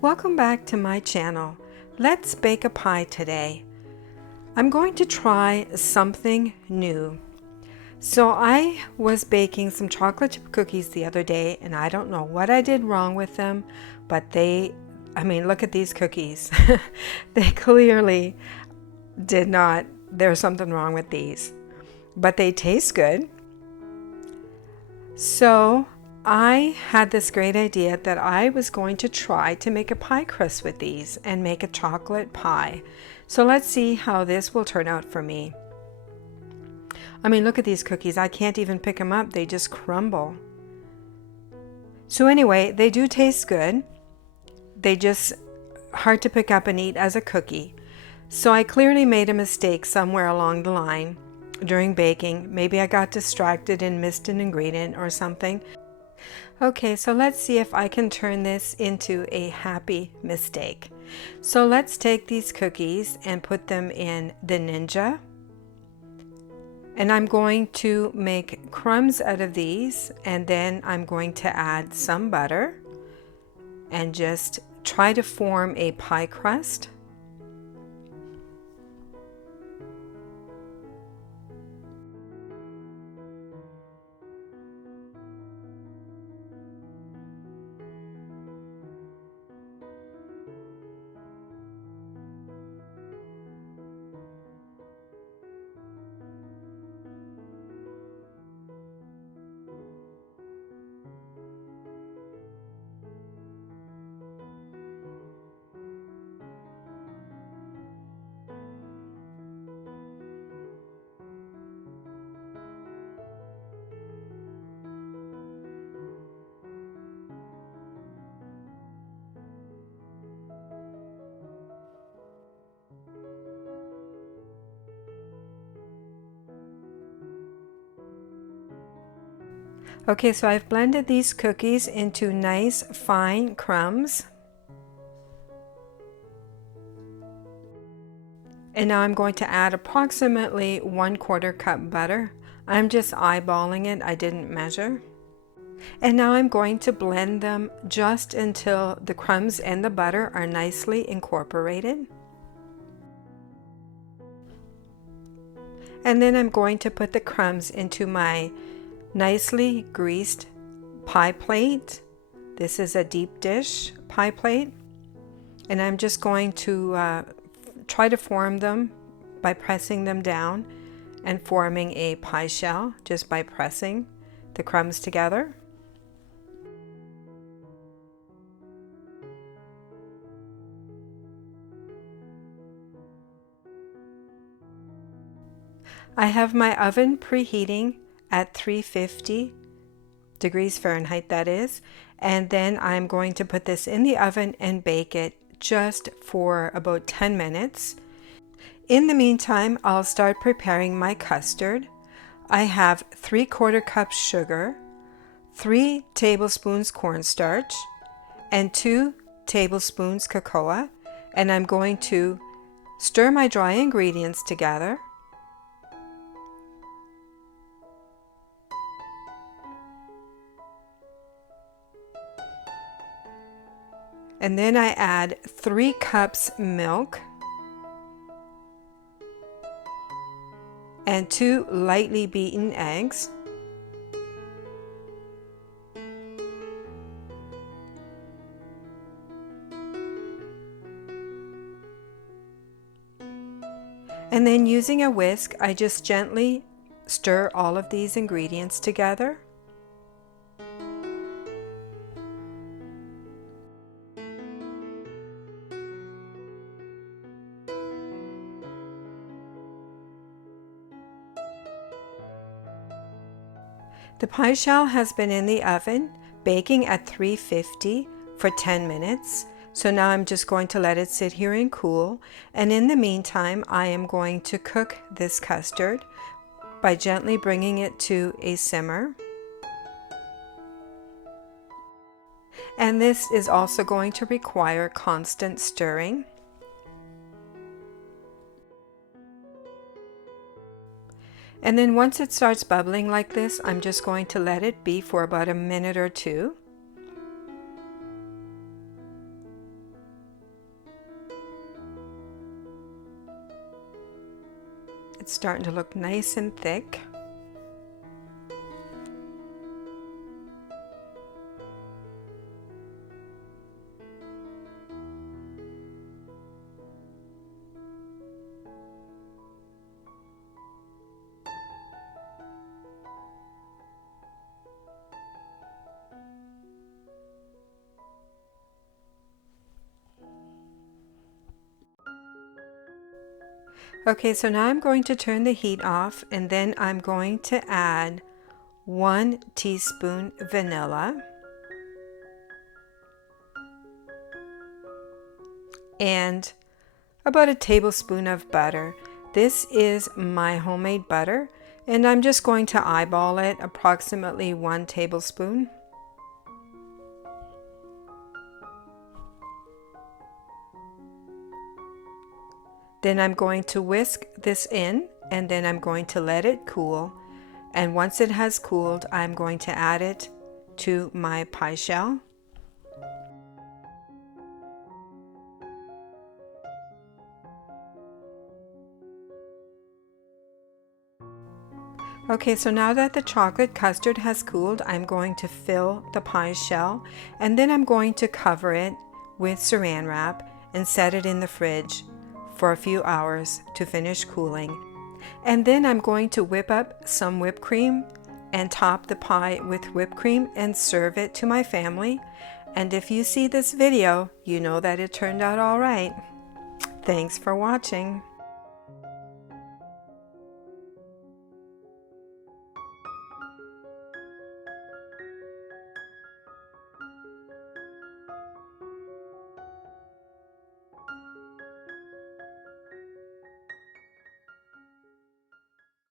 Welcome back to my channel. Let's bake a pie today. I'm going to try something new. So I was baking some chocolate chip cookies the other day, and I don't know what I did wrong with them, but look at these cookies. They clearly did not, there's something wrong with these, but they taste good. So I had this great idea that I was going to try to make a pie crust with these and make a chocolate pie. So let's see how this will turn out for me. Look at these cookies. I can't even pick them up. They just crumble. So anyway, they do taste good. They just hard to pick up and eat as a cookie. So I clearly made a mistake somewhere along the line during baking. Maybe I got distracted and missed an ingredient or something. Okay, so let's see if I can turn this into a happy mistake. So let's take these cookies and put them in the Ninja. And I'm going to make crumbs out of these, and then I'm going to add some butter and just try to form a pie crust. Okay, so I've blended these cookies into nice fine crumbs. And now I'm going to add approximately 1/4 cup butter. I'm just eyeballing it, I didn't measure. And now I'm going to blend them just until the crumbs and the butter are nicely incorporated. And then I'm going to put the crumbs into my nicely greased pie plate. This is a deep dish pie plate, and I'm just going to try to form them by pressing them down and forming a pie shell just by pressing the crumbs together. I have my oven preheating at 350 degrees Fahrenheit, that is, and then I'm going to put this in the oven and bake it just for about 10 minutes. In the meantime, I'll start preparing my custard. I have 3/4 cup sugar, 3 tablespoons cornstarch, and 2 tablespoons cocoa, and I'm going to stir my dry ingredients together. And then I add 3 cups milk and 2 lightly beaten eggs. And then using a whisk, I just gently stir all of these ingredients together. The pie shell has been in the oven baking at 350 for 10 minutes. So now I'm just going to let it sit here and cool. And in the meantime, I am going to cook this custard by gently bringing it to a simmer. And this is also going to require constant stirring. And then once it starts bubbling like this, I'm just going to let it be for about a minute or two. It's starting to look nice and thick. Okay, so now I'm going to turn the heat off, and then I'm going to add 1 teaspoon vanilla and about a tablespoon of butter. This is my homemade butter, and I'm just going to eyeball it, approximately 1 tablespoon. Then I'm going to whisk this in, and then I'm going to let it cool. And once it has cooled, I'm going to add it to my pie shell. Okay, so now that the chocolate custard has cooled, I'm going to fill the pie shell, and then I'm going to cover it with saran wrap and set it in the fridge for a few hours to finish cooling. And then I'm going to whip up some whipped cream and top the pie with whipped cream and serve it to my family. And if you see this video, you know that it turned out all right. Thanks for watching.